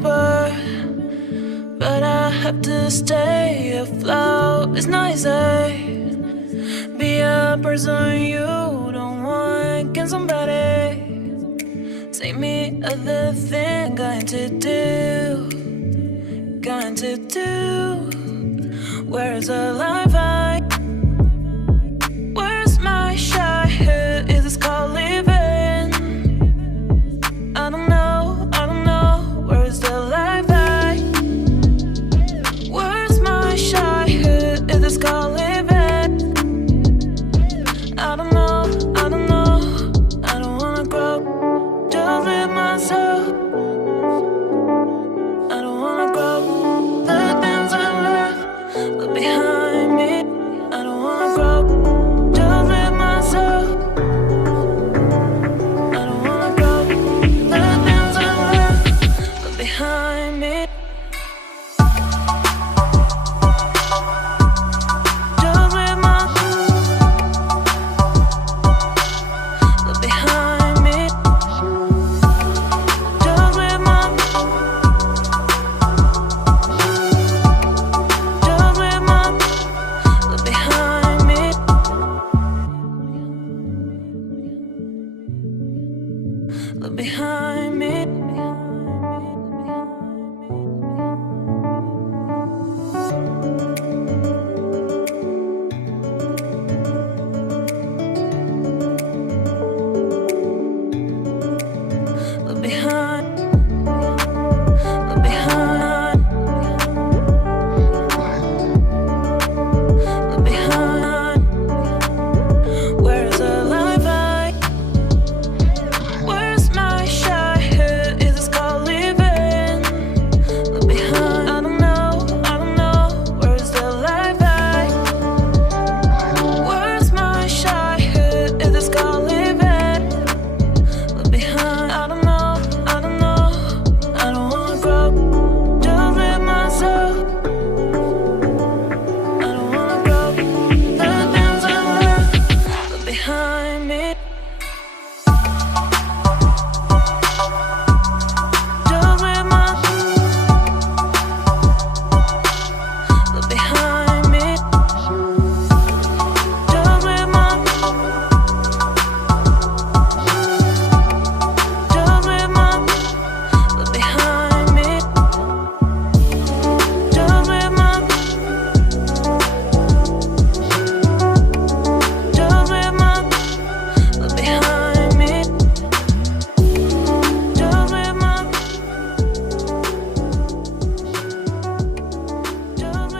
paper, but I have to stay afloat. It's not easy. Be a person you don't want. Can somebody take me other thing? Going to do. Where's the life I? Where's my childhood? Is this called living? I don't know. Where's the life I? Where's my childhood? Is this called living? I don't know. I don't wanna grow. Just live myself. I don't wanna grow. The things I left behind me. I don't wanna grow. Just live myself. I don't wanna grow. The things I left behind me. Just live behind me. Just live behind me. Look behind me. Look behind. Look behind. Look behind. Where's the life I? Where's my childhood? Is this called living? Look behind. I don't know. Where's the life I? Where's my childhood? Is this called living? Look behind. I don't know. I don't wanna grow. Just live myself. I don't wanna grow. The things I left behind me. Just live behind me. Just live behind me. Just live behind me. Just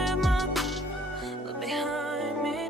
live behind me.